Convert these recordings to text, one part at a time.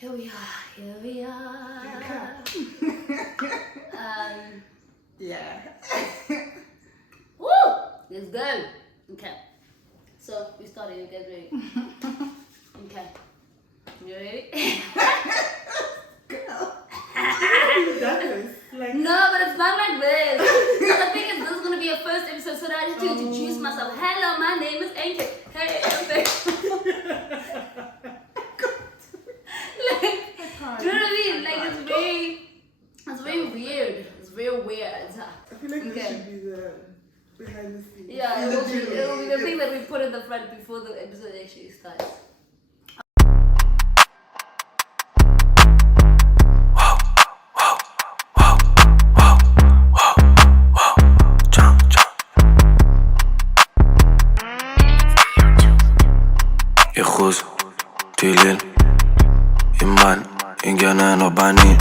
Here we are. Yeah. Woo! Let's go. Okay. So we started. You get ready. Okay. You ready? Girl. You've done this. Like, No, but it's not like this. So the thing is, this is gonna be a first episode, so that I need to introduce myself. Hello, my name is Anke. Hey, I'm back. Do you know what I mean? Like it's very weird. It's very weird. I feel like this should be the behind the scenes. Yeah, it will be the thing that we put in the front before the episode actually starts. يخوز تيليل إيمان إنجانا نوباني.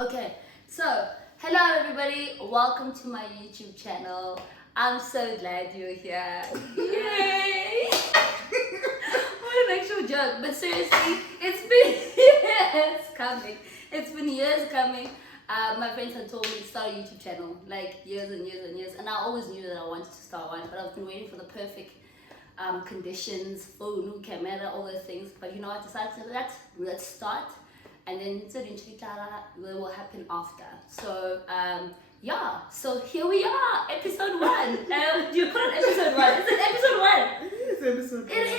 Okay, so hello everybody, welcome to my YouTube channel. I'm so glad you're here. Yay! What an actual joke, but seriously, it's been years coming. It's been years coming. My friends had told me to start a YouTube channel, like years and years and years, and I always knew that I wanted to start one, but I've been waiting for the perfect conditions, phone, camera, all those things. But you know, I decided to let's start, and then eventually will happen after. So yeah, so here we are, episode 1. You call it episode 1? Is it episode 1? It is episode 1. It is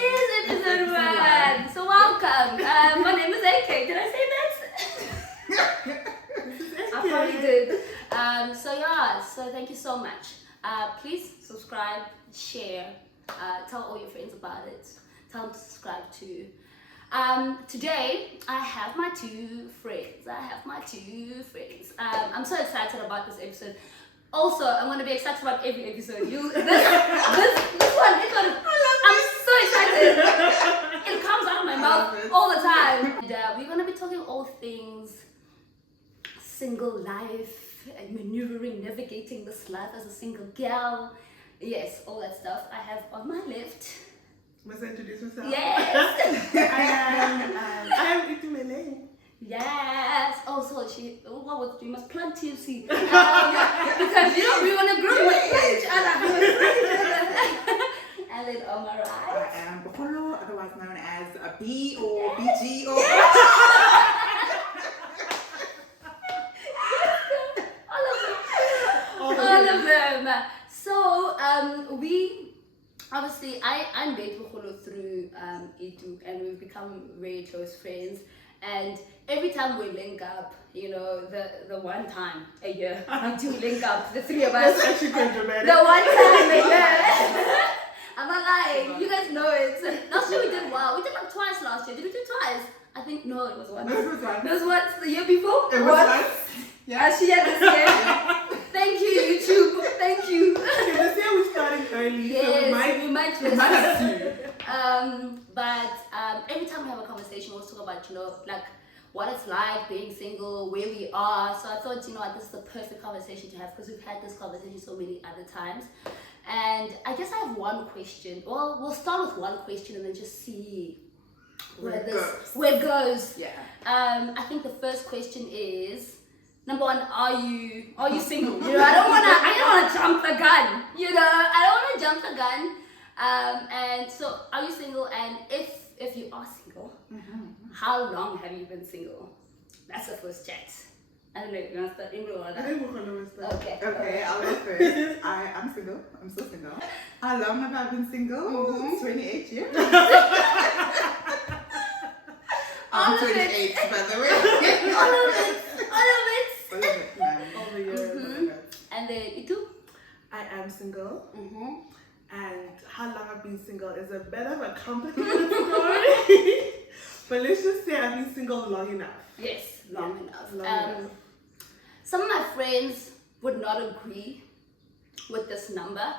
episode 1. So welcome. My name is AK. Did I say that? I probably did. So yeah, so thank you so much. Please subscribe, share, tell all your friends about it. Tell them to subscribe too. Today I have my two friends. I'm so excited about this episode. Also, I'm going to be excited about every episode. This one, I'm so excited. It comes out of my mouth all the time. And we're going to be talking all things single life and maneuvering, navigating this life as a single girl. Yes, all that stuff. I have on my left. Must I introduce myself? Yes. I am Itumele. Yes. Oh, so you must plant TFC. Because you know we want to grow with each other. And then on my right, I am Bogolo, otherwise known as a B or BG or all of them. So we obviously I met Bogolo through Itu, and we've become very close friends. And every time we link up, you know, the one time a year we do link up, the three of us. That's actually quite dramatic. The one time a year. I'm not lying. You guys know it. Last year we did wow. We did like twice last year. Did we do twice? I think no, it was once. No, it was once. It was once the year before. It was once. Yeah. She had this year. Thank you, YouTube. Thank you. Okay, this year we're starting early, Yes, so we might miss you. But every time we have a conversation, we always talk about, you know, like what it's like being single, where we are. So I thought, you know what, this is the perfect conversation to have, because we've had this conversation so many other times. And I guess I have one question. Well, we'll start with one question and then just see where it goes. Yeah. I think the first question is, number one, are you single? You know, I don't wanna jump the gun. You know, I don't wanna jump the gun. And so, are you single? And if you are single, how long have you been single? That's the first chat. I don't know if you want to start English or I not. think we're gonna start. Okay. I'll go first. I'm single. I'm still single. How long have I been single? 28 years. I'm 28, by the way. All of it. Over years. And then Itu. I am single. And how long I've been single is a bit of a complicated story. But let's just say I've been single long enough. Yes, long enough. Long enough. Some of my friends would not agree with this number,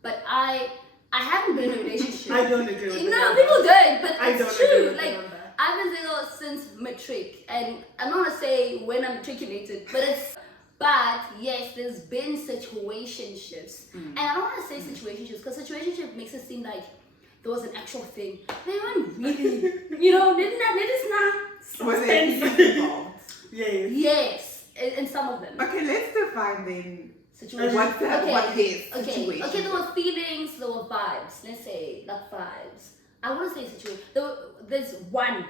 but I haven't been in a relationship. I don't agree with No, people don't, but I it's don't true. agree with the Like, number. I've been single since matric, and I'm not gonna say when I'm matriculated, but yes, there's been situationships, and I don't want to say situationships because situationship makes it seem like there was an actual thing. They weren't really, you know, they just not Was there pieces involved? Yes. Yes, in some of them. Okay, let's define then. Situation. What is Okay. situation? Okay, there were feelings, there were vibes. Let's say like vibes. I wouldn't say situation. There's one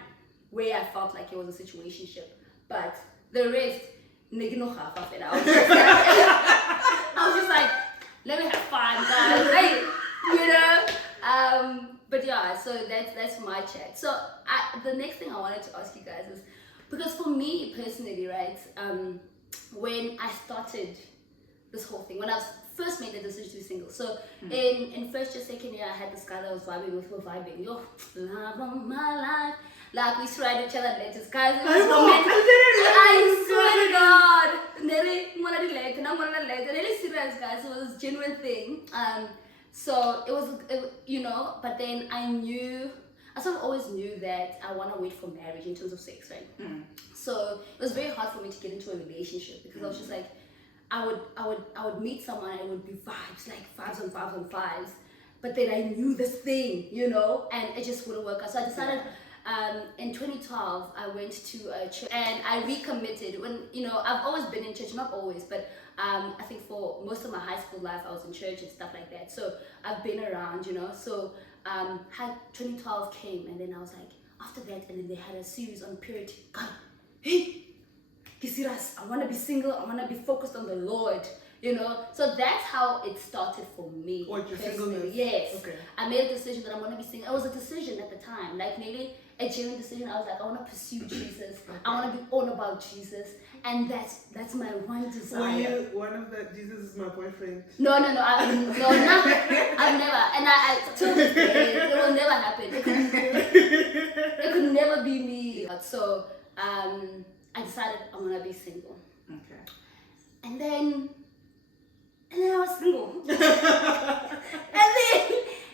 where I felt like it was a situationship, but the rest, I was just like, I was just like, let me have fun, guys. Hey, you know. But yeah, so that's my chat. So the next thing I wanted to ask you guys is, because for me personally, right, when I started this whole thing, when I first made the decision to be single, so in first year, second year, I had this guy that I was vibing with, we were vibing, yo, love of my life, like we used to write each other letters, guys, it was romantic. I swear to God, really serious, guys, it was a genuine thing. So it was, you know, but then I sort of always knew that I want to wait for marriage in terms of sex, right? So it was very hard for me to get into a relationship because I was just like, I would meet someone and it would be vibes, like vibes on vibes on vibes, but then I knew this thing, you know, and it just wouldn't work out. So I decided in 2012 I went to a church and I recommitted. When, you know, I've always been in church, not always, but I think for most of my high school life I was in church and stuff like that, so I've been around, you know. So 2012 came and then I was like, after that, and then they had a series on purity. God, hey, I want to be single, I want to be focused on the Lord, you know. So that's how it started for me. What, your personally. singleness? Yes. Okay. I made a decision that I want to be single. It was a decision at the time, like nearly a genuine decision. I was like, I want to pursue Jesus. I want to be all about Jesus, and that's my one desire. Were you one of the Jesus is my boyfriend? No, I've never, and I till this day, it will never happen. It could never be me. So I decided I'm gonna be single. Okay. And then I was single. And then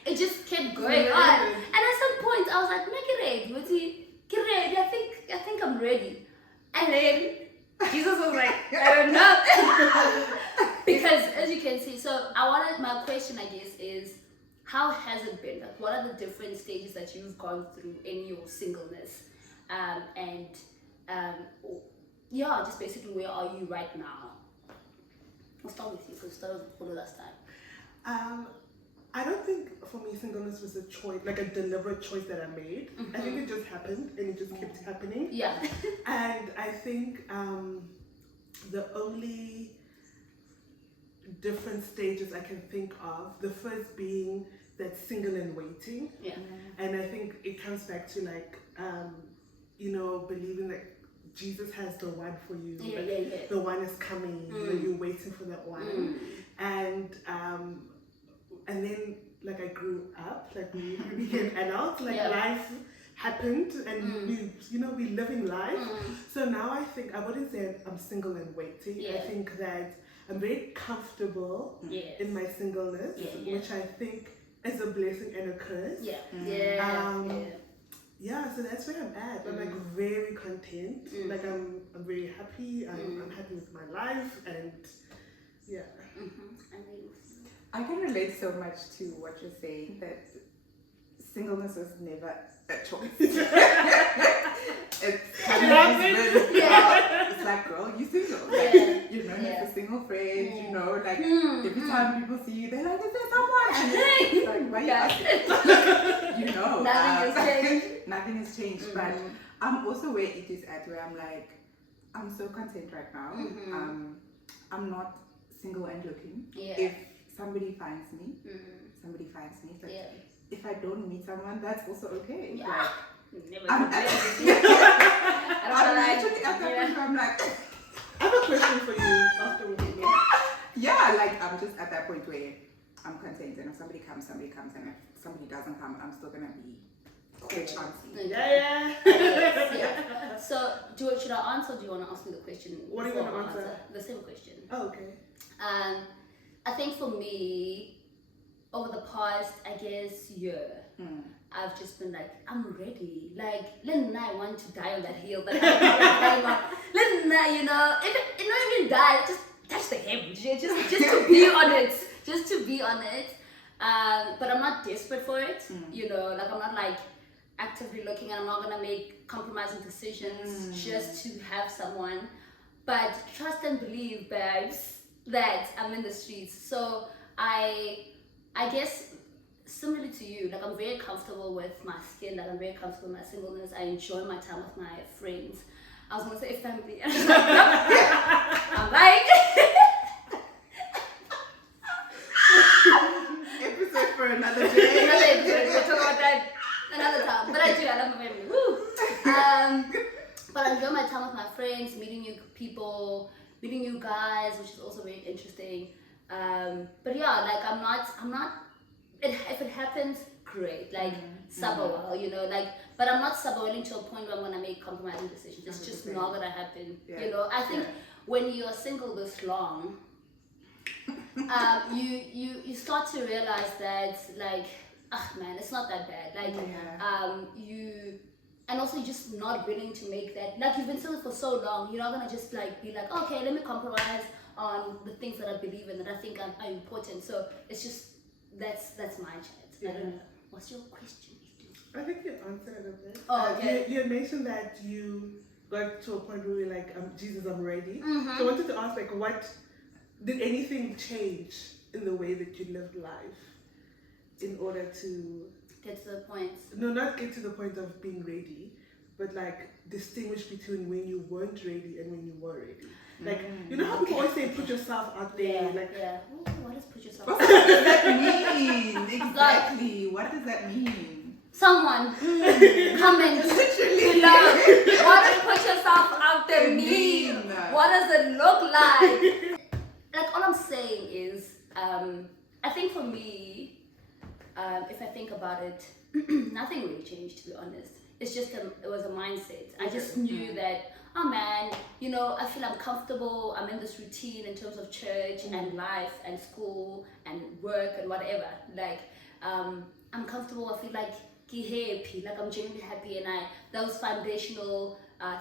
it just kept going on. And at some point I was like, get ready. I think I'm ready. And then Jesus was like, I don't know. Because as you can see, so my question I guess is, how has it been? Like, what are the different stages that you've gone through in your singleness? Yeah, just basically, where are you right now? I'll start with you because that was the last time. I don't think for me singleness was a choice, like a deliberate choice that I made. I think it just happened and it just kept happening. Yeah. And I think the only different stages I can think of, the first being that single and waiting. Yeah. And I think it comes back to like, you know, believing that Jesus has the one for you. Yeah. The one is coming. You know, you're waiting for that one. And then like I grew up, like we became adults, like life happened, and we're living life. So now I think I wouldn't say I'm single and waiting. I think that I'm very comfortable in my singleness, which I think is a blessing and a curse. Yeah, so that's where I'm at. I'm like very content. Like I'm very happy. I'm happy with my life, and yeah. I can relate so much to what you're saying, that singleness was never a choice. It's like, girl, you single. Like, you're known as a single friend, you know, like every time people see you, they're like, is there someone? And it's like, why you asking? You know, nothing has changed. Nothing has changed, but I'm also where it is at, where I'm like, I'm so content right now. I'm not single and looking. If somebody finds me, somebody finds me. But if I don't meet someone, that's also okay. Like, I'm actually at that point where I'm like, I have a question for you after we meet. Yeah, like I'm just at that point where I'm content, and if somebody comes, and if somebody doesn't come, I'm still gonna be cool. Yeah. So, should I answer, or do you want to ask me the question? What do you want to answer? The same question. Oh, okay. I think for me, over the past, I guess, year, I've just been like, I'm ready. Like, Lynn and I want to die on that hill, but Lynn and I, you know, if not even die, just touch the hem, just to be on it, but I'm not desperate for it, you know, like I'm not like, actively looking, and I'm not gonna make compromising decisions just to have someone. But trust and believe, babes, that I'm in the streets. So I guess similar to you, like I'm very comfortable with my skin, like I'm very comfortable with my singleness. I enjoy my time with my friends. I was gonna say family. I'm like Episode for another day. another episode. We'll talk about that another time. But I love my family. Woo! But I enjoy my time with my friends, meeting new people, meeting new guys, which is also very interesting. But yeah, like I'm not. If it happens, great. Like well, you know, like. But I'm not subawilling to a point where I'm gonna make compromising decisions. It's just not gonna happen. Yeah. You know, I think when you're single this long, you start to realize that like, man, it's not that bad. Like, and also you're just not willing to make that. Like you've been single for so long, you're not gonna just like be like, okay, let me compromise on the things that I believe in that I think are important. So it's just that's my chance. I don't know. What's your question? I think you answered it a bit. Oh, okay. You mentioned that you got to a point where you're like, Jesus, I'm ready. Mm-hmm. So I wanted to ask, like, what did anything change in the way that you lived life in order to Get to the point. No, not get to the point of being ready, but like distinguish between when you weren't ready and when you were ready. Like, you know how people always say put yourself out there, like Ooh, what does put yourself? What does that mean? Exactly. What does that mean? Someone comment below. What does put yourself out there mean? What does it look like? Like all I'm saying is, I think for me, if I think about it, nothing really changed, to be honest. It's just it was a mindset. I just knew that, oh man, you know, I feel I'm comfortable. I'm in this routine in terms of church and life and school and work and whatever. Like, I'm comfortable. I feel like happy, like I'm genuinely happy, and those foundational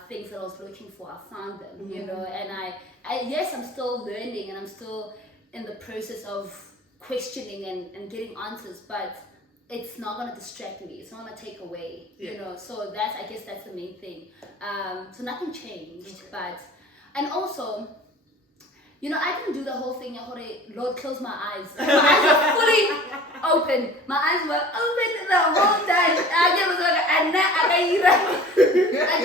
things that I was looking for, I found them, you know. And I yes, I'm still learning and I'm still in the process of questioning and getting answers, but it's not gonna distract me. It's not gonna take away, you know. So I guess that's the main thing. So nothing changed, and also, you know, I didn't do the whole thing. Lord, close my eyes. My eyes were fully open. My eyes were open the whole time. I did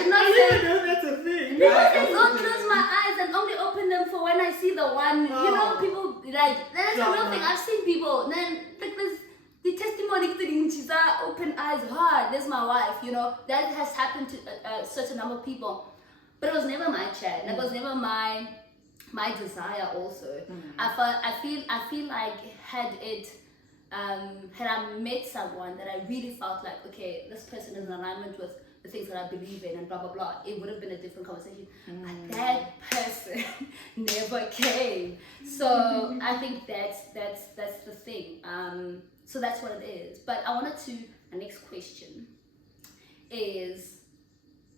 not say. know that's a thing. People say don't close my eyes and only open them for when I see the one. You know, people like that's a real thing. I've seen people. Then like this, the testimony thing. She's open eyes hard. There's my wife. You know, that has happened to a certain number of people, but it was never my chat. That was never my desire. Also, I feel like had I met someone that I really felt like, okay, this person is in alignment with the things that I believe in and blah blah blah, it would have been a different conversation. But that person never came. So I think that's the thing. So that's what it is. But I wanted to. The next question is,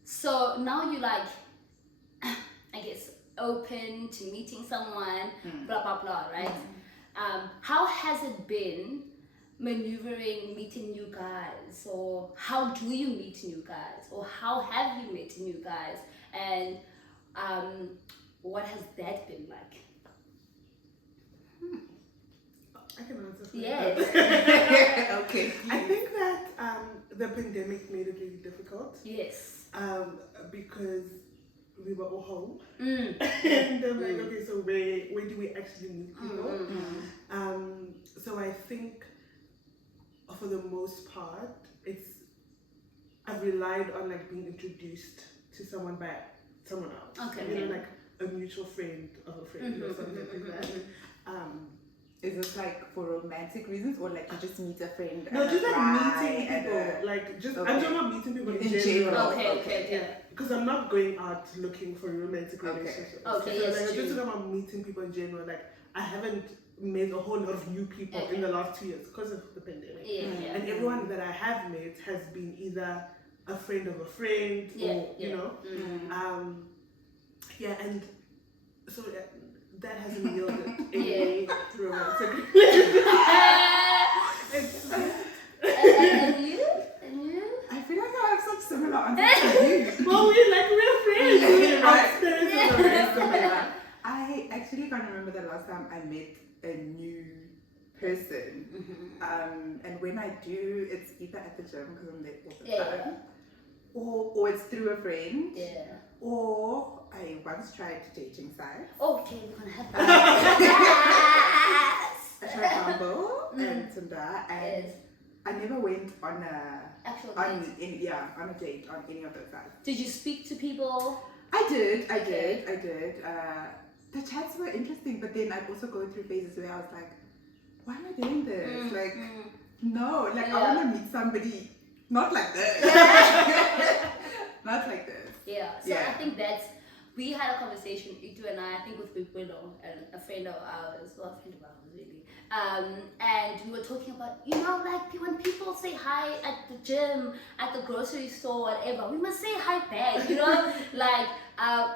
so now you like, I guess, open to meeting someone, blah blah blah, right? How has it been maneuvering meeting new guys, or how do you meet new guys, or how have you met new guys, and what has that been like? I can answer for Yes. Okay. I think that the pandemic made it really difficult. Yes. Because we were all home. And I'm like, okay, so where do we actually meet people? So I think for the most part, I've relied on like being introduced to someone by someone else. Okay. You know, like a mutual friend of a friend or something like that. Is this like for romantic reasons, or like you just meet a friend? No, just like meeting at people. Like just I'm talking about meeting people in general. Okay. Because I'm not going out looking for a romantic relationship. Okay, so yes, like, I'm true. just talking about meeting people in general. Like I haven't met a whole lot of new people in the last 2 years because of the pandemic. And everyone that I have met has been either a friend of a friend or you know. And so that hasn't yielded any romantic relationship. And you? I feel like similar answers to you. Well, we're friends. We're Right? similar. I actually can't remember the last time I met a new person. And when I do, it's either at the gym because I'm there all the time, or it's through a friend, or I once tried dating sites. Okay, we're gonna have that. I tried Bumble and Tinder, and I never went on a date on any of those sites. Did you speak to people? I did. The chats were interesting, but then I'd also go through phases where I was like, why am I doing this? No, I want to meet somebody not like this. Not like this. Yeah. So I think we had a conversation, Itu and I think with Bogolo, and a friend of ours, really. And we were talking about, when people say hi at the gym, at the grocery store, whatever, we must say hi back,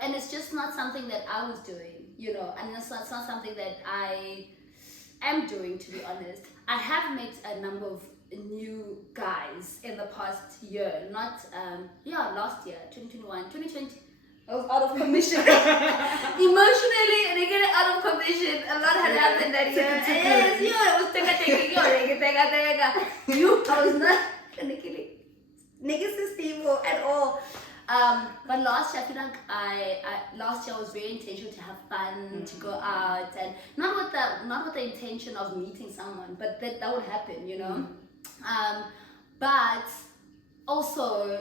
and it's just not something that I was doing, and it's not something that I am doing, to be honest. I have met a number of new guys in the past year, last year, 2021, 2020. I was out of commission. Emotionally, they get it out of commission. A lot had happened that year. Yes, I was taking I was not niggas stable at all. But last year, I feel like last year I was very intentional to have fun, to go out, and not with the intention of meeting someone, but that would happen, But also,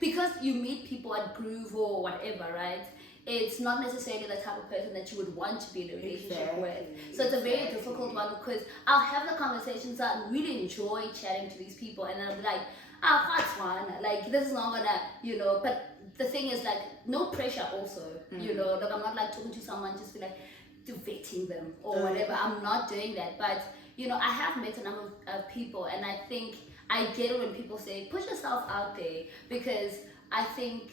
because you meet people at Groove or whatever, right? It's not necessarily the type of person that you would want to be in a relationship with. So it's a very difficult one, because I'll have the conversations, I really enjoy chatting to these people, and I'll be like, what's one? This is not gonna, but the thing is, no pressure also, I'm not talking to someone just be to vetting them or whatever. I'm not doing that, but I have met a number of people, and I think I get it when people say put yourself out there, because I think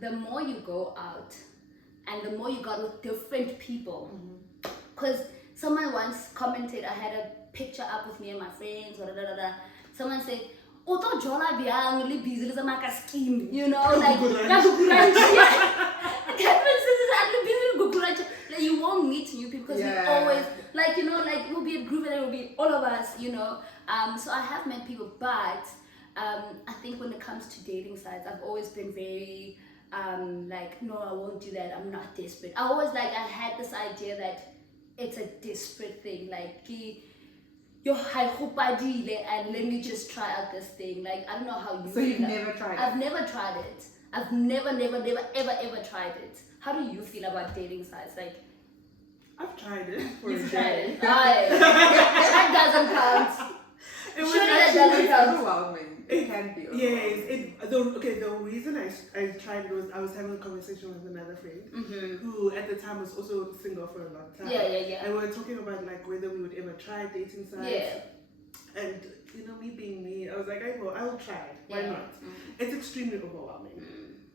the more you go out and the more you got with different people, because someone once commented, I had a picture up with me and my friends, someone said, "Oto jola biang li busy le maka scheme," you won't meet new people, because we always we'll be a group and it will be all of us, so I have met people, but I think when it comes to dating sites, I've always been very no, I won't do that, I'm not desperate. I always I had this idea that it's a desperate thing, and let me just try out this thing. I don't know how you So feel. you've never tried it? I've never tried it. I've never, ever tried it. How do you feel about dating sites? I've tried it for You've a tried day. it. That doesn't count. It was Surely that actually doesn't count. overwhelming. It can be overwhelming. Yes. The reason I tried it was I was having a conversation with another friend who at the time was also single for a long time. Yeah. And we were talking about whether we would ever try dating sites. Yeah. And me being me, I was like, I will try it. Why not? It's extremely overwhelming.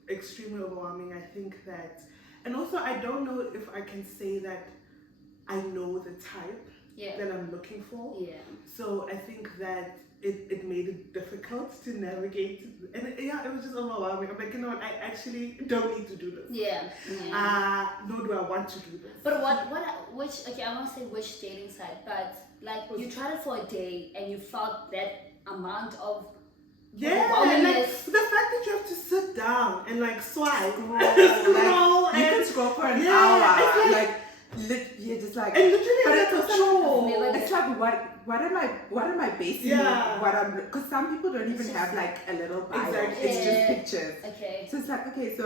Extremely overwhelming. I think that, and also I don't know if I can say that I know the type that I'm looking for. Yeah. So I think that it made it difficult to navigate, and it was just overwhelming. I'm like, I actually don't need to do this. Yeah. Nor do I want to do this. But which I won't say which dating site, but you tried it for a day and you felt that amount of the fact that you have to sit down and swipe, scroll, you can scroll for an hour, just and literally, but it's a chore. It's what am I basing what I'm, because some people don't even have a little bio. Exactly. It's just pictures. Okay. So it's so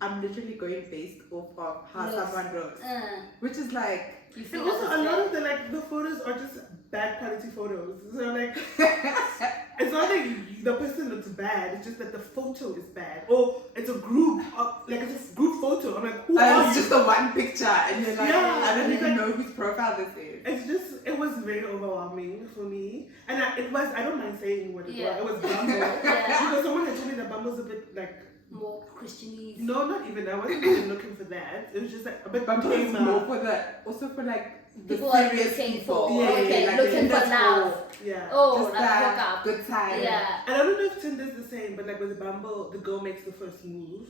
I'm literally going based off of how someone looks, which is you feel and also a lot of the photos are just bad quality photos. So it's not the person looks bad. It's just that the photo is bad, or it's a group, it's a group photo. I'm who are it's you? just the one picture, and you're I don't even know whose profile this is. It was very overwhelming for me, and I don't mind saying what it was. It was Bumble because someone had told me that Bumble's a bit more Christianese. No, not even. I wasn't even looking for that. It was just a bit Bumble is tamer. more for also for the People are serious looking people. for, Yeah, okay, like looking for Tinder's love. Yeah. Oh, just like that hookup. good time. Yeah. And I don't know if Tinder's the same, but like with Bumble, the girl makes the first move.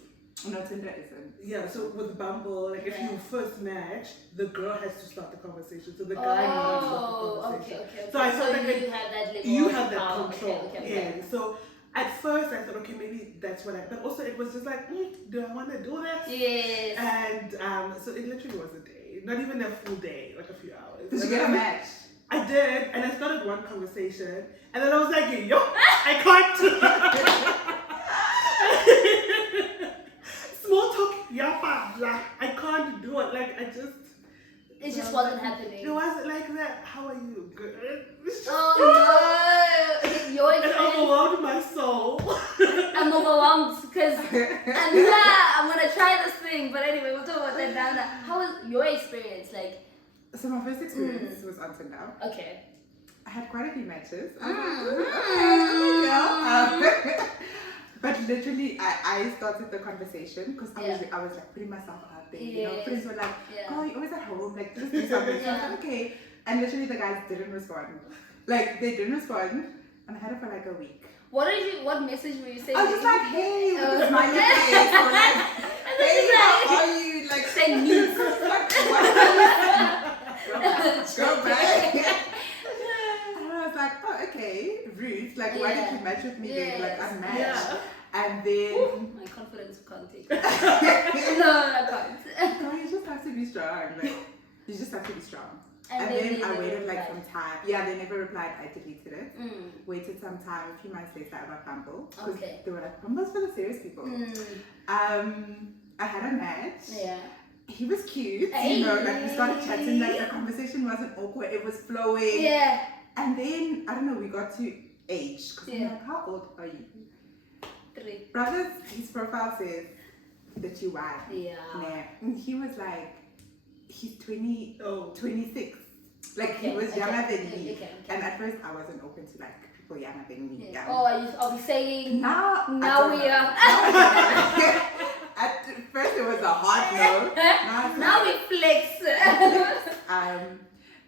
No, Tinder isn't. Yeah, so with Bumble, like if Yeah. you first match, the girl has to start the conversation. So the guy can't start the Oh, conversation. okay. So I felt like you have that level you of have that power. control. Okay. Yeah. So at first I thought, okay, maybe that's what I. But also it was just like, do I want to do this? Yes. And so it literally was a day, not even a full day, like a few hours. Did you And get a I- match? I did, and I started one conversation, and then I was like, yo, I can't. Small talk, yeah, blah. I can't do it. Like I just. It just wasn't happening. It wasn't like that. How are you? Good. Oh no! Your It experience. overwhelmed my soul. I'm overwhelmed because I'm gonna try this thing. But anyway, we'll talk about that now. How was your experience? Like, So my first experience was on Tinder. okay. I had quite a few matches. I was like, okay, girl. But literally, I started the conversation because I was like putting myself out there. You know, Yes. friends were like, Yeah. "Oh, you're always at home. Like, just do something." So I was like, "Okay." And literally, the guys didn't respond. Like, they didn't respond, and I had it for like a week. What message were you saying? I was just like, "Hey, with a smiley face," or like, "Hey, how are you?" Like, Say needs. like, what? Go back. And I was like, oh, okay, rude. Like, why did you match with me then? Like, I matched. Yeah. And then... Ooh, my confidence can't take it. No, I can't. No, you just have to be strong. Like, you just have to be strong. And then then they I never waited like replied. some time. Yeah, they never replied. I deleted it. Mm. Waited some time. A few months later, I got Bumble. 'Cause Okay. they were like, Bumble's for the serious people. I had a match. Yeah. He was cute. Hey. You know, like we started chatting. Like the conversation wasn't awkward. It was flowing. Yeah. And then, I don't know, we got to age. Because Yeah. I'm like, how old are you? 3. Brothers, his profile says that you are. Yeah. Nah. And he was like, he's 26. Like, he Okay, was younger okay, than me. okay. And at first, I wasn't open to like people younger than me. Yeah. Yeah. Oh, are we saying Now we are? At first, it was a hard no. Now, it's Now like, we flex.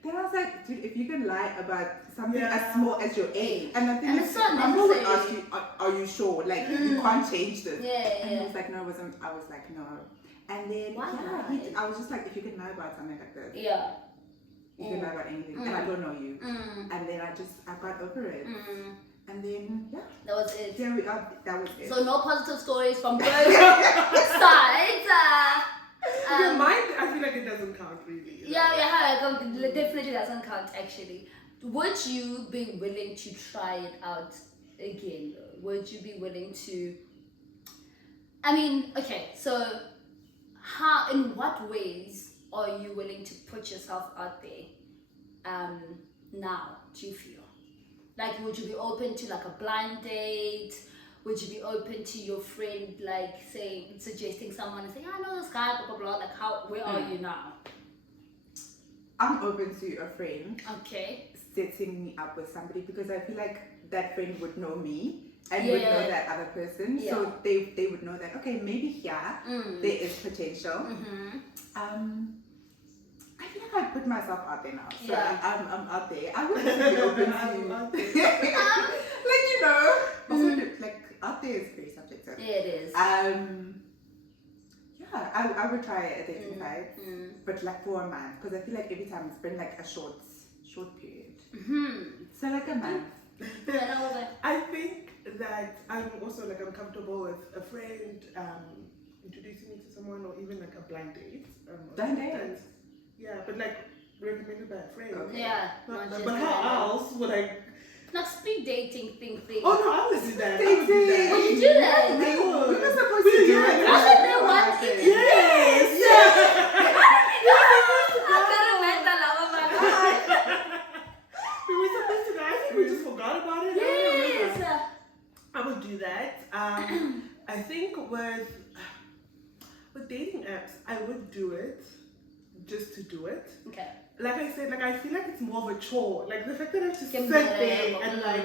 then I was like, dude, if you can lie about something Yeah. as small as your age, and I think And it's not Bumble would necessary. ask you, are you sure? Like, you can't change this. Yeah, And he yeah. was like, no, it wasn't. I was like, no. And then, Why? yeah, I was just like, if you can lie about something like this, Yeah. you can lie about anything, and I don't know you. And then I got over it. And then, yeah, That was it. there we are. That was it. So no positive stories from both sides. Your mind, I feel like it doesn't count really. you know? Yeah, it definitely doesn't count actually. Would you be willing to try it out again? Would you be willing to? I mean, okay, so in what ways are you willing to put yourself out there? Now, do you feel? Like, would you be open to like a blind date? Would you be open to your friend, like, suggesting someone and saying, I know this guy, blah, blah, blah. Like, where are you now? I'm open to a friend Okay. setting me up with somebody because I feel like that friend would know me and Yeah. would know that other person. Yeah. So they would know that, okay, maybe here there is potential. I feel like I put myself out there now. So Yeah. I'm out there. I would also be open I'm to out there. like, you know, also like out there is very subjective. Yeah, it is. Yeah, I would try a dating site, but like for a month because I feel like every time it's been like a short period. So like a month. I think that I'm also like I'm comfortable with a friend introducing me to someone or even like a blind date. Blind date? Yeah, but like recommended by a friend. Okay. Yeah. Not- not but just how else would I? Not speed dating thing. Oh no, I would do that. I would do Dating. that. Would you do that? We would. We were supposed We to do do it. it. Wasn't there one happened. Yes. I can't remember that. We were supposed to. I think we just forgot about it. I don't remember. Yes. I would do that. I think with dating apps, I would do it just to do it. Okay. Like I said, like I feel like it's more of a chore. Like the fact that I have to sit Can there and like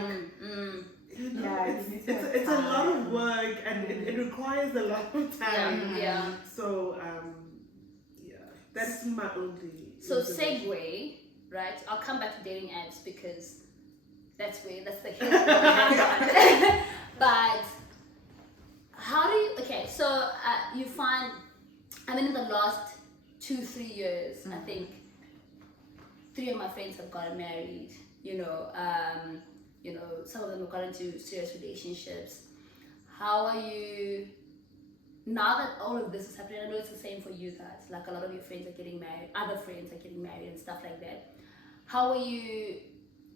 you know, Yeah, you need to have it's a lot of time. work and it requires a lot of time. Yeah. So yeah, that's my only So segue, right? I'll come back to dating apps because that's the but how do you? Okay, so you find. I mean, in the last 2-3 years, I think 3 of my friends have gotten married. Some of them have got into serious relationships. How are you, now that all of this is happening? I know it's the same for you guys, like a lot of your friends are getting married, other friends are getting married and stuff like that. How are you,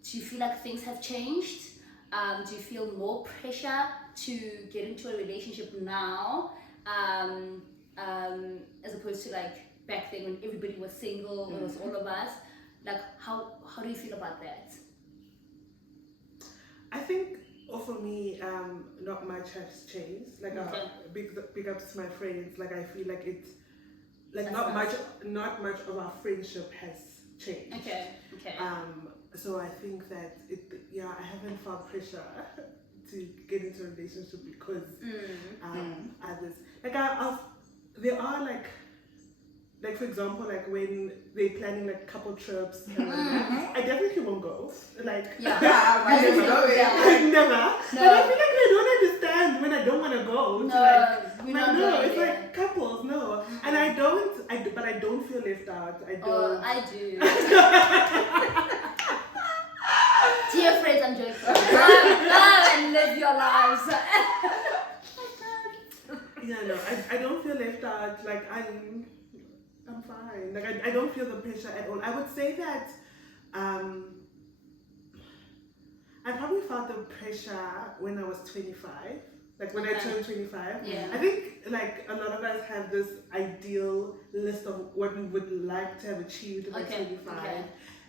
do you feel like things have changed? Do you feel more pressure to get into a relationship now, as opposed to like back then when everybody was single, it was all of us? Like, how do you feel about that? I think, for me, not much has changed. Like, big ups to my friends. Like, I feel like it's like not much of our friendship has changed. Okay. So I think that I haven't felt pressure to get into a relationship because others there are like for example, like when they're planning like couple trips, I definitely won't go. Like never. No. But I feel like they don't understand when I don't want to go. No, it's like couples, no. And I don't feel left out. I don't. Oh, I do. Dear friends, I'm joking. Go and live your lives. I don't feel left out. Like I'm fine. Like I don't feel the pressure at all. I would say that I probably felt the pressure when I was 25. Like when I turned 25. Yeah. I think like a lot of us have this ideal list of what we would like to have achieved by 25. Okay.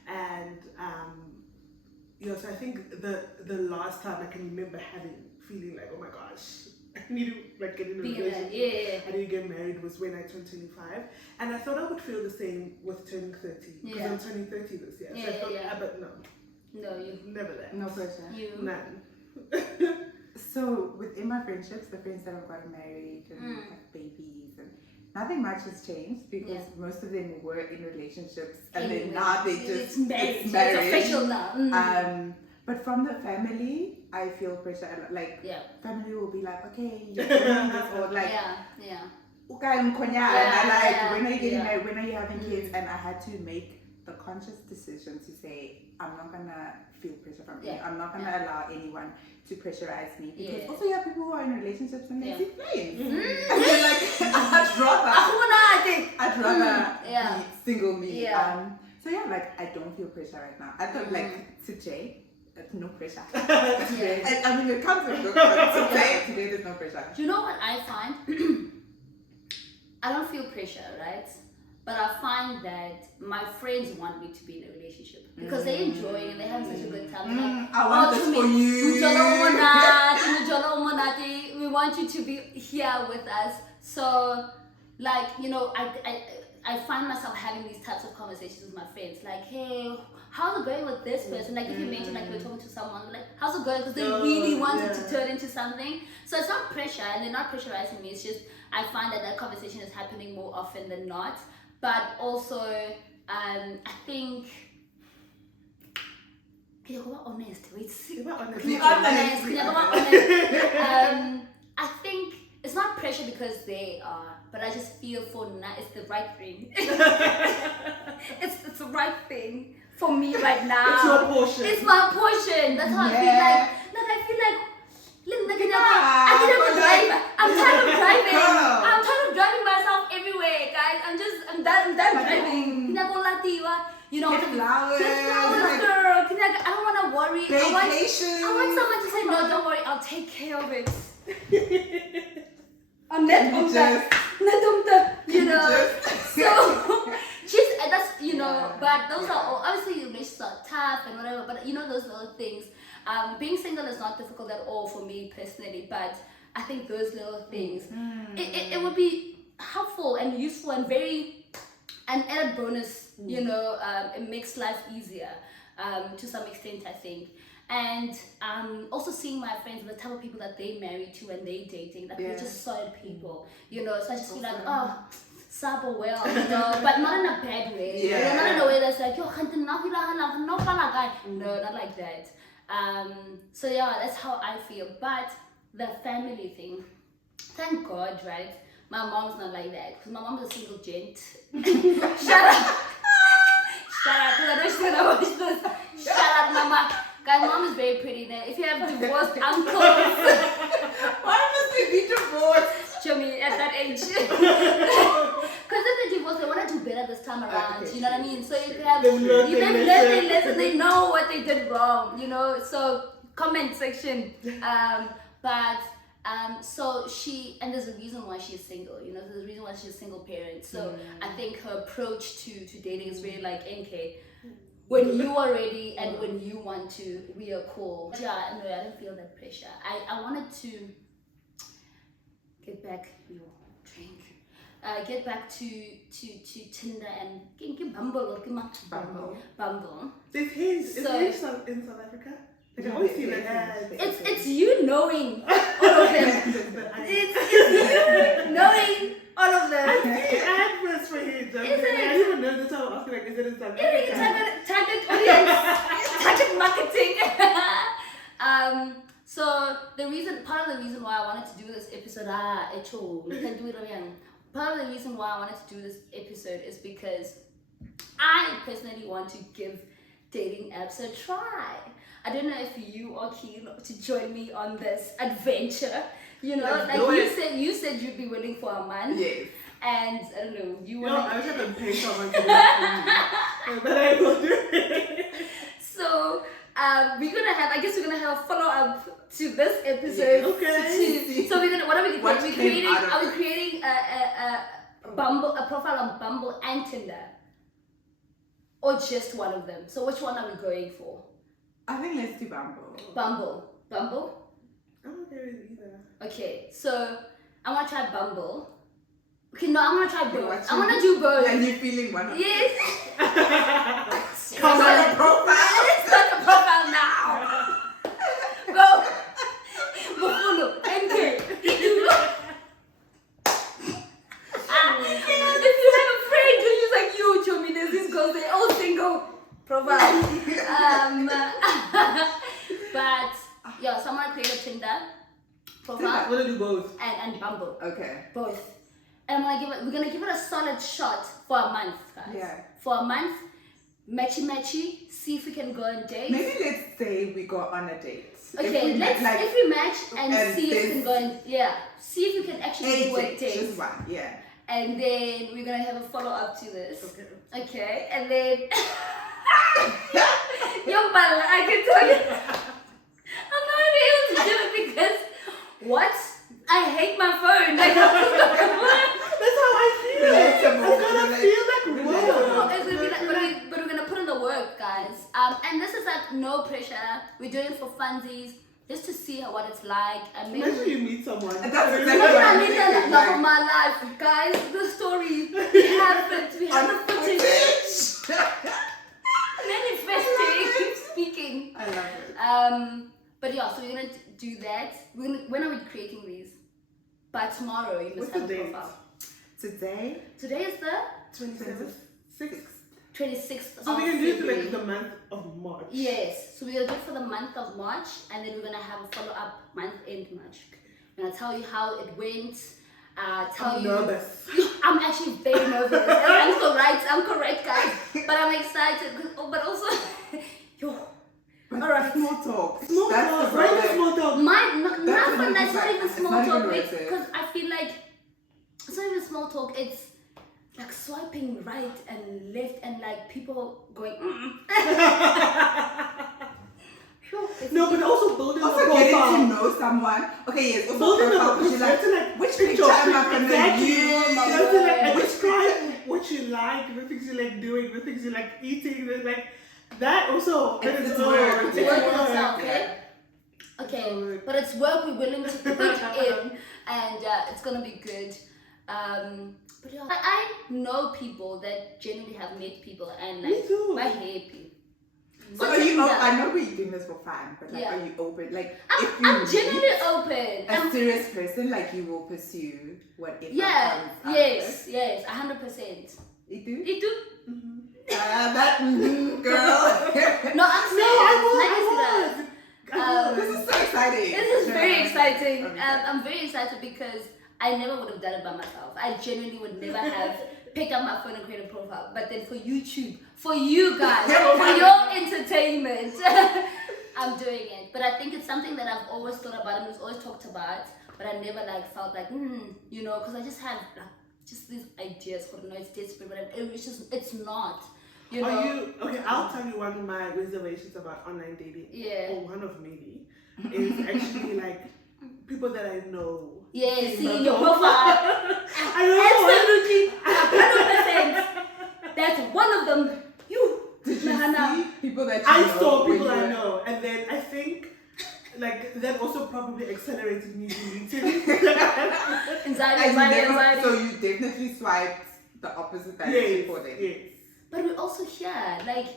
And so I think the last time I can remember feeling like, oh my gosh, I need to like get in a relationship. I need to get married was when I turned 25. And I thought I would feel the same with turning 30. Because I'm turning 30 this year. So I thought, but no. No, you never that. No pressure. None. So within my friendships, the friends that have gotten married and have babies, and nothing much has changed because most of them were in relationships and then now they just it's marriage. It's official now. But from the family, I feel pressure. Like family will be like, okay, you're doing this, or like and when are you getting married? When are you having kids? And I had to make a conscious decision to say, I'm not gonna feel pressure from you. I'm not gonna allow anyone to pressurize me because also you have people who are in relationships and they see flames. Like I'd rather be single me. So like I don't feel pressure right now. I don't like today. No pressure. I mean, it comes with no pressure. Today there's no pressure. Do you know what I find? I don't feel pressure, right? But I find that my friends want me to be in a relationship because they enjoy it and they have such a good time. Like, I want this for you. We want you to be here with us. So, like, I find myself having these types of conversations with my friends. Like, hey, how's it going with this person? Like, if you mention like you're talking to someone, like, how's it going? Because they really want it to turn into something. So it's not pressure, and they're not pressurizing me. It's just I find that conversation is happening more often than not. But also, I think. Can you go honest? I think it's not pressure because they are, but I just feel it's the right thing. it's the right thing for me right now. It's your portion. It's my portion. That's how I feel like. I feel like. I'm tired of driving. I'm tired of driving myself everywhere, guys. I'm done driving. Get flowers. Girl. I don't want to worry. Vacation. I want someone to say, no, don't worry, I'll take care of it. I'm net So that's but those are all obviously relationships are tough and whatever, but those little things. Being single is not difficult at all for me personally, but I think those little things it would be helpful and useful and very an added bonus. It makes life easier to some extent, I think. And also seeing my friends, the type of people that they married to and they dating, like they're just solid people, so I just feel like, super well, but not in a bad way. Not in a way that's like, yo, no, not like that. So yeah, that's how I feel. But the family thing, thank God, right? My mom's not like that, because my mom's a single gent. Shut up! Shut up, because I know she's gonna watch this. Shut up, mama. Guys, mom is very pretty. Now, if you have divorced uncles, why must they be divorced? show me at that age. Because if they divorce, they want to do better this time around. You know what I mean? So if you have, they've learned their lesson, they know what they did wrong. So comment section. So she, and there's a reason why she's single. There's a reason why she's a single parent. So I think her approach to dating is very like, okay, when you are ready and when you want to, we are cool. Yeah, no, I don't feel that pressure. I wanted to get back your drink. Get back to Tinder and Bumble. There's Hinge. Is Hinge in South Africa? Like, I always see like it's you knowing all of them. It's you knowing all of them. I see adverts for Hinge. I didn't even know this. I was asking, like, is it in South Africa? Target audience, target marketing. So part of the reason why I wanted to do this episode, we can do it again. Part of the reason why I wanted to do this episode is because I personally want to give dating apps a try. I don't know if you are keen to join me on this adventure. You said you'd be willing for a month. Yes. And I don't know, I wish I could pay someone to do it for me. But I will do it. So we're gonna have a follow-up to this episode. Okay. So what are we creating? Are we creating a profile on Bumble and Tinder? Or just one of them? So which one are we going for? I think let's do Bumble. Bumble? I'm okay with either. Okay, so I want to try Bumble. Okay, no, I'm gonna try both. I'm gonna do both. And you're feeling one of them. Yes. Come on, a profile. Let's start the profile now. Go. Bogolo. MK. If you have a friend who's like you, show me there's these girls, they're all single. Profile. But yeah, so I'm gonna create a Tinder profile. We're gonna do both. And Bumble. Okay. Both. And we're gonna give it a solid shot for a month, guys. Yeah. For a month, matchy, see if we can go on dates. Maybe let's say we go on a date. Okay, if we match and see if we can go on, see if we can actually do a date. Just one, yeah. And then we're gonna have a follow-up to this. Okay, and then I can tell you, I'm not able to do it because what? I hate my phone. Like, that's how I feel. I'm gonna feel like whoa. But we're gonna put in the work, guys. And this is like no pressure. We're doing it for funsies, just to see what it's like. And maybe imagine you meet someone. That's I meet the love of my life, guys. The story we have it. We have the footage. Manifesting, speaking. I love it. But yeah, so we're gonna do that. When are we creating these? By tomorrow, you must What's have the a date? profile. Today? Today is the 27th, 6th. 26th. So of we can do it for February. like the month of March. Yes, so we're gonna do it for the month of March, and then we're gonna have a follow-up month end March. I'm gonna tell you how it went. I'm nervous. I'm actually very nervous. I'm so right. I'm correct, guys. But I'm excited. But also, Alright, small talk. Small talk. Right? Small talk. That's not even small talk. It's Because I feel like it's not even small talk. It's like swiping right and left, and like people going. No, but also building a Also profile. getting to know someone. Okay, yes. Also Building a profile. She's like, like which picture am I gonna exactly. use? You have to like describe what you like, the things you like doing, the things you like eating, like that also. It's work. It's work in itself, okay? Okay, but it's work we're willing to put in, and it's gonna be good. But yeah, I know people that genuinely have met people, and like Me too. we're happy. So are you? I know we're doing this for fun, but like, are you open? Like, if you I'm genuinely open. A serious person, like you will pursue whatever. Yeah. comes Yes. 100%. You do. You do. That girl. No, I'm serious. This is so exciting. This is very exciting. I'm very excited because I never would have done it by myself. I genuinely would never have picked up my phone and created a profile. But then for YouTube, for you guys, for your entertainment, I'm doing it. But I think it's something that I've always thought about and was always talked about. But I never like felt like, you know, because I just had like just these ideas. For no, it's desperate, but it's not. You know? Are you okay? I'll tell you one of my reservations about online dating. Yeah. Or one of maybe is actually like people that I know. Yeah, see your profile. I Absolutely, 100%. That's one of them. You. Did you see people that you I know saw when people you I were- know, and then I think like that also probably accelerated me deleting. Anxiety. So you definitely swiped the opposite direction for them. Yes. But we also hear like,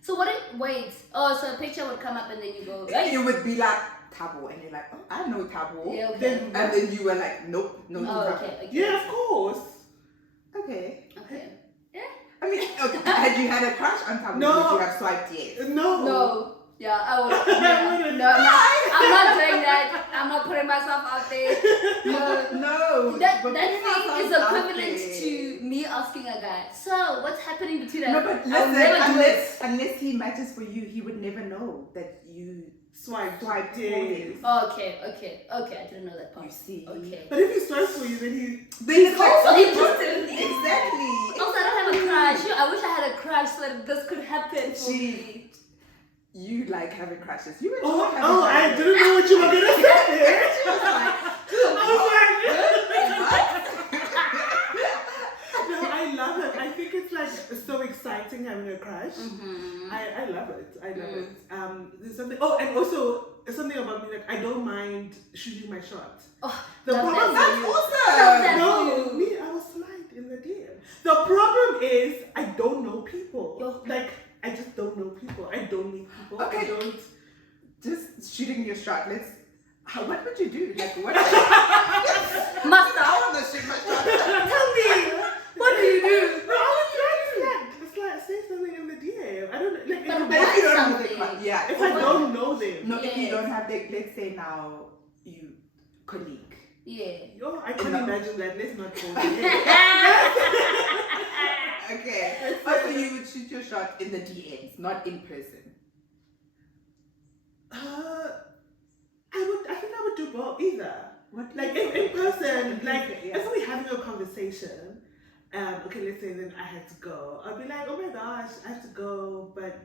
so what? Wait. Oh, so a picture would come up and then you go. Right? You would be like Tabo, and you're like, oh, I know Tabo. Yeah. Okay. And then you were like, nope, no. Oh, Tabo. okay. Yeah, of course. Okay. Okay. I mean, okay. Had you had a crush on Tabo? No. Would you have swiped yes? No. No. Yeah, I would. No, I'm not doing that. I'm not putting myself out there. No. That but thing putting is ourselves out equivalent there. to me asking a guy, so what's happening between us? No, but I'll never do it. unless he matches for you, he would never know that you Swiped. swiped for Yes. him. Oh, okay. I didn't know that part. You see. Okay. But if he swipes for you, then he. Then it's Also like, interested. exactly. Also, I don't have a crush. I wish I had a crush so that this could happen for me. You like having crushes. You were Oh, having oh! I crushes. didn't know what you were gonna say. She was like, No, I love it. I think it's like so exciting having a crush. Mm-hmm. I love it. I love it. There's something. Oh, and also something about me. Like I don't mind shooting my shot. Oh, The love problem that is for you. awesome. Love that no, for you. me. I was slide in the DM. The problem is I don't know people. Yo. Like I just don't know people. I don't meet people. Okay. I don't. just shooting your shot. What would you do? Like what? Master, I want to shoot my shot. tell me, what do you do? No, I was trying to it's like say something in the DM. I don't like But if, why If you don't have something? the yeah. if I don't know them. No, if you Yes. don't have the, let's say now you colleague. Yeah. Yo, I can't No. imagine that. Let's not go there. Okay. Also, you would shoot your shot in the DMs, not in person. I think I would do both either. What? Like in person, like Yeah. if we're having a conversation, okay, let's say then I had to go. I'd be like, oh my gosh, I have to go, but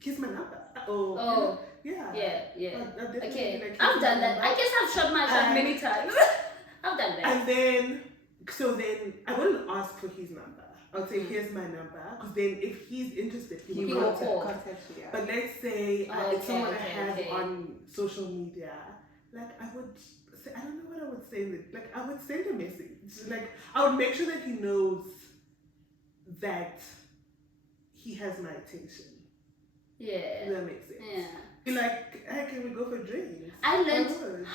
here's my number. Oh. yeah. Yeah. I'll definitely Okay. be like, I've here's done my that. I number. guess I've shot my shot many times. I've done that. And then, so then I wouldn't ask for his number. I'll say, here's my number, because then if he's interested, He he will will call. Contact you, yeah. But let's say Oh, it's someone I have okay. on social media, like I would say, I don't know what I would say, like I would send a message. Like I would make sure that he knows that he has my attention. Yeah. Does that make sense? Yeah. Be like, hey, can we go for drinks? I learned. would.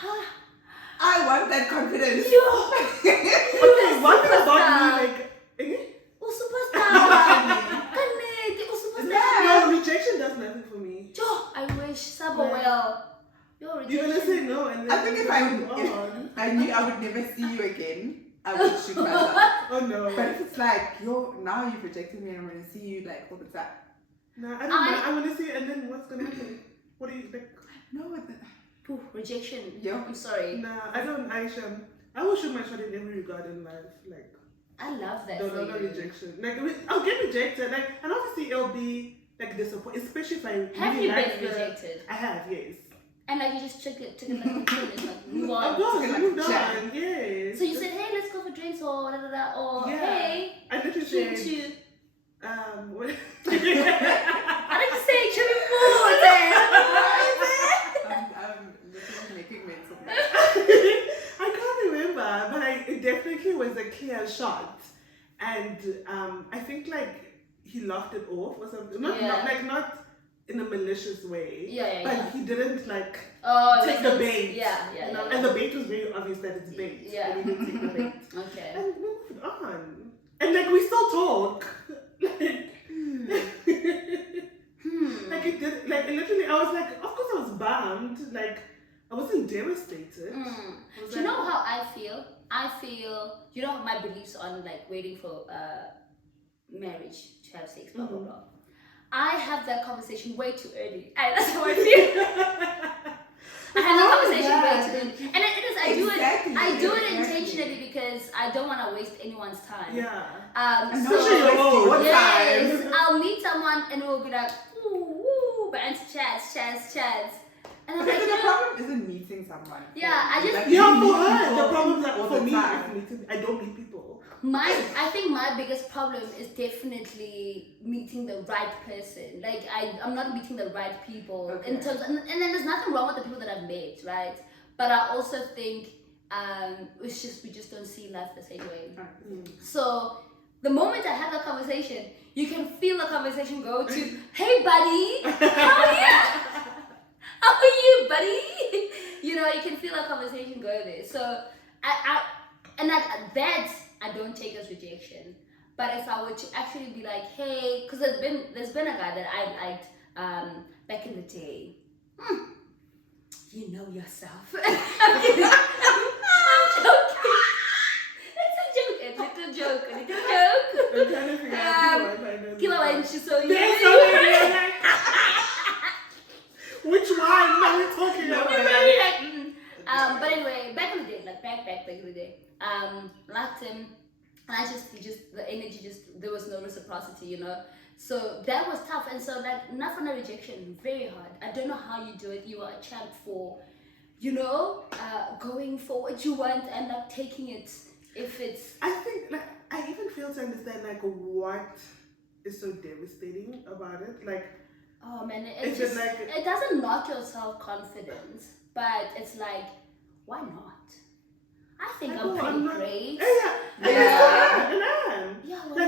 I want that confidence. Okay, one thing about Superstar. me, like, Oh, superstar. Connect. Oh, superstar. no, rejection does nothing for me. Yo, I wish Sabo well. Yo, You're gonna say rejection. no, and then I think if move on. I knew I would never see you again, I would shoot myself. Oh no. But if it's like, now you've rejected me and I'm gonna see you like all the time. No, I don't mind. I'm gonna say, and then what's gonna happen? What do you think? No, Ooh, rejection. Yeah. I'm sorry. Nah, I don't, Aisha. I will shoot my shot in every regard in life. Like, I love that. no, for no, no you. rejection. Like, I'll get rejected. Like, and obviously it'll be like disappointing, especially if I Have really you like been rejected? I have, yes. And like you just took it like a chin, it's like move Of on. course, Like I moved chat. on. Yes. So you said, hey, let's go for drinks or da da da, or Yeah. hey, I literally cute said, to. what? I like to say chili food. I'm literally making mental notes. I can't remember, but it definitely was a clear shot. And I think like he laughed it off or something. Not in a malicious way. But he didn't like take the bait. And the bait was very obvious that it's bait. And he didn't take the bait. Okay. And we moved on. And like we still talk. Like it did, like literally I was like, of course I was bummed. Like I wasn't devastated. Do you know how I feel? I feel, you know, my beliefs on like waiting for marriage to have sex, blah blah blah. I have that conversation way too early. That's how I feel. I have that conversation way too early, and it is. I do it intentionally because I don't want to waste anyone's time. I'll meet someone and we'll be like, ooh, but chats. And I'm like, the problem isn't meeting someone. For her. The problem that for me is meeting. I don't meet people. I think my biggest problem is definitely meeting the right person. Like I'm not meeting the right people in terms, and then there's nothing wrong with the people that I've met, right? But I also think it's just we just don't see life the same way. So the moment I have that conversation, you can feel the conversation go to, "Hey, buddy, how are you? How are you, buddy?" You know, you can feel a conversation go there. So I don't take as rejection. But if I were to actually be like, hey, because there's been a guy that I liked back in the day. You know yourself. I'm kidding. I'm joking. It's a little joke. I'm trying to figure out Kila wa nchi, so you. Which one are we talking about? But anyway, back in the day, like back in the day, liked him, and the energy there was no reciprocity, you know. So that was tough, and so like not from a rejection, very hard. I don't know how you do it. You are a champ for, you know, going for what you want and like taking it if it's. I think like I even fail to understand like what is so devastating about it, like. Oh man, it doesn't knock your self-confidence, but it's like, why not? I think I'm pretty great. Like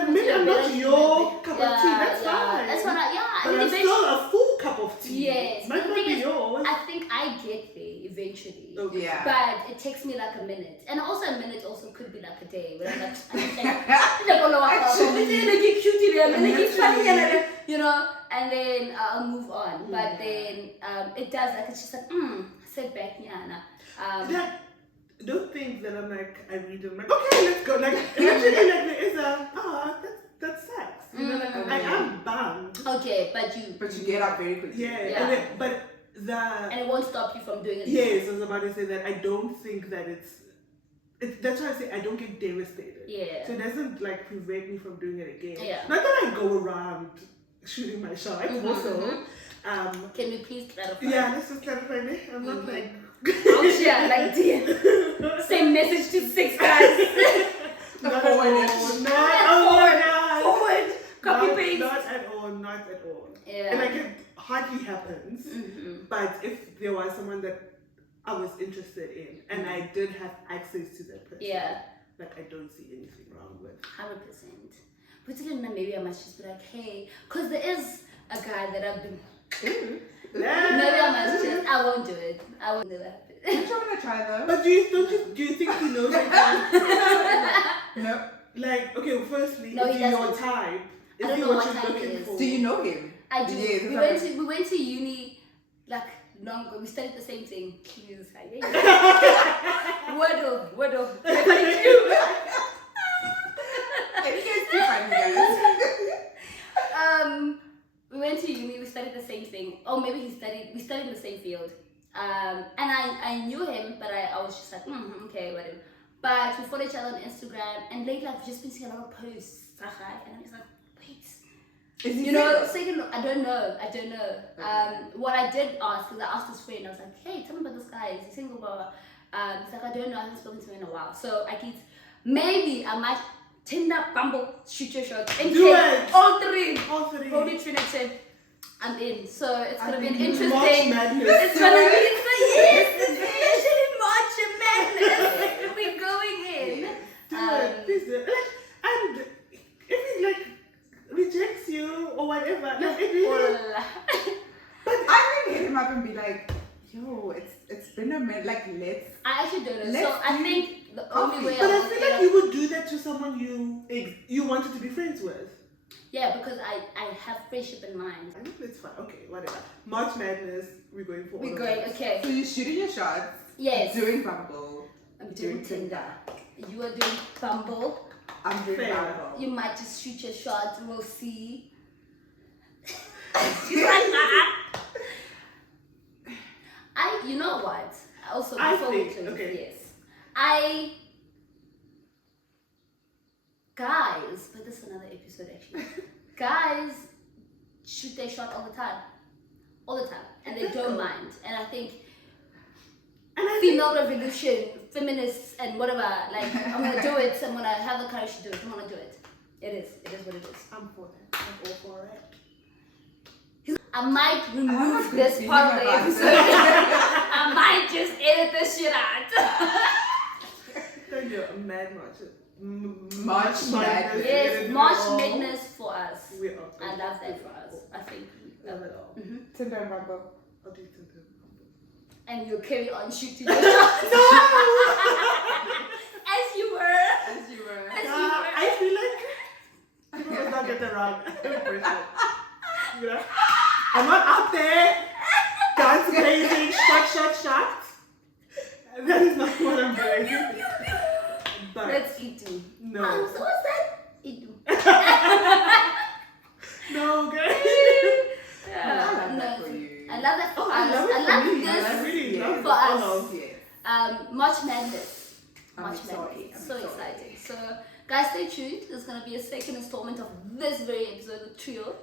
maybe I'm not your cup of tea, that's fine. That's what but I'm still a full cup of tea. Yes. Might not be yours. I think I get there eventually. Okay. Yeah. But it takes me like a minute. And also a minute also could be like a day. Where I'm like, you know, and then I'll move on. But then it does, like, it's just like, sit back, yeah, don't think that I'm like, I read them like, okay, let's go. Like, literally, like, there is that's sex. You know, like, I am bummed. Okay, but you get up very quickly. Yeah. And it won't stop you from doing it. Yes, I was about to say that I don't think that it's that's why I say I don't get devastated. Yeah. So it doesn't like prevent me from doing it again. Yeah. Not that I go around shooting my shot. Also, can we please clarify? Yeah, let's just clarify it. I'm not like. Oh yeah, like dear. Same message to 6 guys. Not Forward. Copy paste. Not at all. Yeah. And like it hardly happens. But if there was someone that I was interested in and I did have access to that person, like I don't see anything wrong with. 100%. But then maybe I must just be like, hey, because there is a guy that I've been. Maybe I must just. I won't do it. I won't never happen. I'm trying to try though. But do you think he knows that? No. Like, okay, firstly, no, is he your type? I don't know what type he is. Do you know him? I do. Yes, we went to uni like long ago. We studied the same thing. Please, Wordle. Too funny, guys. We went to uni. We studied the same thing. Oh, maybe we studied in the same field. And I knew him, but I was just like, okay, whatever. But we followed each other on Instagram, and lately I've just been seeing a lot of posts, and I'm just like, wait. Is he Second, I don't know. What I did ask, because I asked his friend, I was like, hey, tell me about this guy. Is he single? Blah, blah. He's like, I don't know. I haven't spoken to him in a while. So I keep, maybe I might Tinder, Bumble, shoot your shot. And do it. All three. Holy Trinity. I'm in. So it's going to be an interesting. interesting. It's going to be, yes, it's March Madness. We're going in. Do it. Please do it. And if he like rejects you, whatever. Like, it really, I can hit him up and be like, yo, it's been a minute, like let's. I actually don't know. Let's So I think the only way but I would feel get like you would do that to someone you wanted to be friends with. yeah, because I have friendship in mind. It's fine. Okay, whatever. March Madness, we're going for all We're of going, that. okay. So you're shooting your shots. Yes. Doing Bumble. I'm doing Tinder. You are doing Bumble. I'm doing Fair. Bumble. You might just shoot your shot. We'll see. She's like, you know what? Also, I before we think, close, okay. yes. Guys, but this is another episode actually. Guys shoot their shot all the time. All the time. And they don't mind. And I think female revolution, feminists and whatever, like I'm gonna do it, I'm gonna have the courage to do it, I'm gonna do it. It is what it is. I'm for that. I'm all for it. I might remove have this good part of the feeling about episode. I might just edit this shit out. Don't do a mad March. March Madness. Yes, March Madness for us. We are. I love that for us. I think we love it all. Tinder and Bumble. I'll do Tinder. And you'll carry on shooting your shots. As you were. As you were. As you were. I feel like people must not get the wrong impression. You know? I'm not out there dance blazing, shot. That is not what I'm doing. But Let's eat too. no. So what's that? Eat too. No, guys. I love that for you. I love that for us. I love it I love for me. this I really love for it. us. Yes. March Madness. I'm March excited. Madness. I'm So excited. exciting. So, guys, stay tuned. There's going to be a second installment of this very episode, the trio.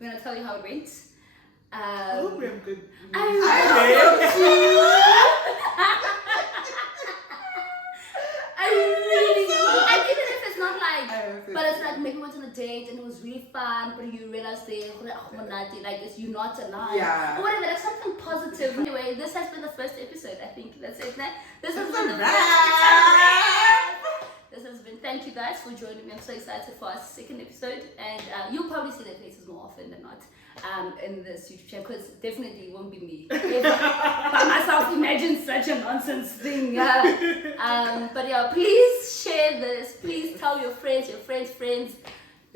We're going to tell you how it went. I hope we have good. I really do. And even if it's not like, but it's like maybe we went on a date and it was really fun, but you realize like you're not alive. Yeah. Or whatever, like something positive. Anyway, this has been the first episode. I think that's it. This has been the This has been. Thank you guys for joining me. I'm so excited for our second episode, and you'll probably see their faces more often than not in this YouTube channel, because definitely it won't be me. If by myself imagine such a nonsense thing. But yeah, please share this. Please tell your friends, your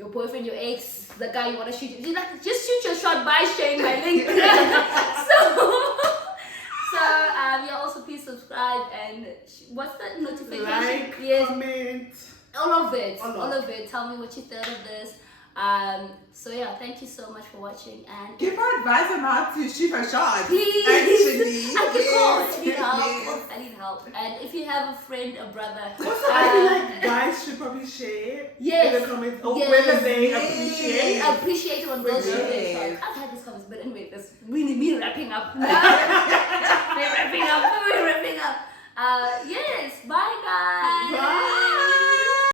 boyfriend, your ex, the guy you want to shoot. Just shoot your shot by sharing my link. So yeah, also please subscribe and what's the notification? Like, yes, comment. all of it. All All of it. Tell me what you thought of this. So yeah, thank you so much for watching and Give her advice on how to shoot her shot. please, Actually. I can call. I need Yes. help. I need help. And if you have a friend, a brother, Also, I feel like guys should probably share yes, in the comments or yes, whether they yes. appreciate. appreciate it when girls shoot their Yes. shots. I've had these comments, but anyway, that's really me wrapping up. We're wrapping up. Yes, bye guys.